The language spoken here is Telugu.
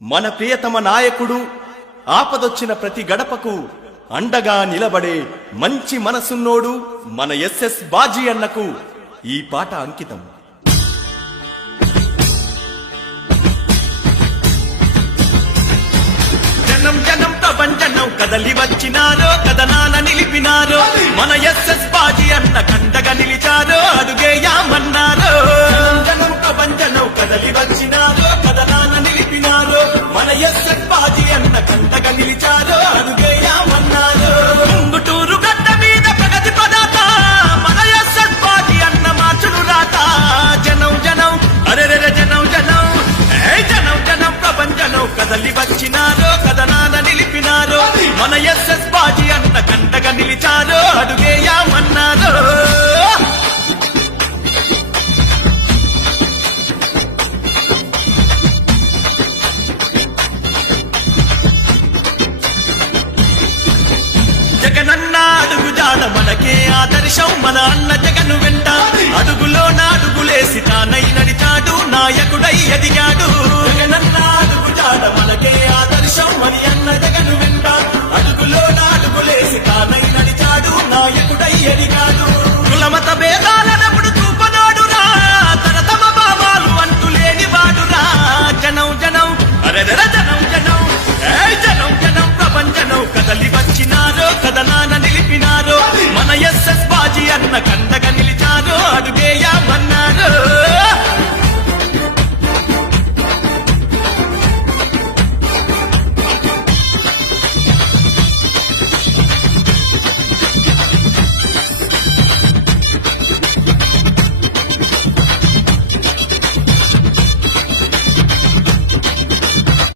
మన ప్రియతమ నాయకుడు ఆపదొచ్చిన ప్రతి గడపకు అండగా నిలబడే మంచి మనసున్నోడు మన ఎస్ఎస్ బాజీ అన్నకు ఈ పాట అంకితం. జనం జనం ప్రపంచనం కదలి వచ్చినాను వైఎస్ఆర్ బాజీ అన్న కండగా నిలిచారో అడుగేయామన్నారో ముంగుటూరు గడ్డ మీద ప్రగతి పదాత మన ఎస్ఆర్ బాజీ అన్న మార్చులు రాత జనం జనం అరెరెర జనం జనం ఏ జనం జనం ప్రపంచనం కదలి వచ్చినారో కథనాన నిలిపినారో. మన ఎస్ఎస్ బాజీ అన్న కంటగా నిలిచారు ఆదర్శం మన అన్న జగను వెంట. అడుగులో నాడుగులేసి తానై నడిచాడు నాయకుడై ఎదిగాడు. జగనన్న అడుగు మనకే ఆదర్శం మరి అన్న జగను వెంట. అడుగులో నాడుగులేసి తానై నడిచాడు నాయకుడై ఎదిగాడు. మన కండగా నిలిచారో అడుగేయామన్నారు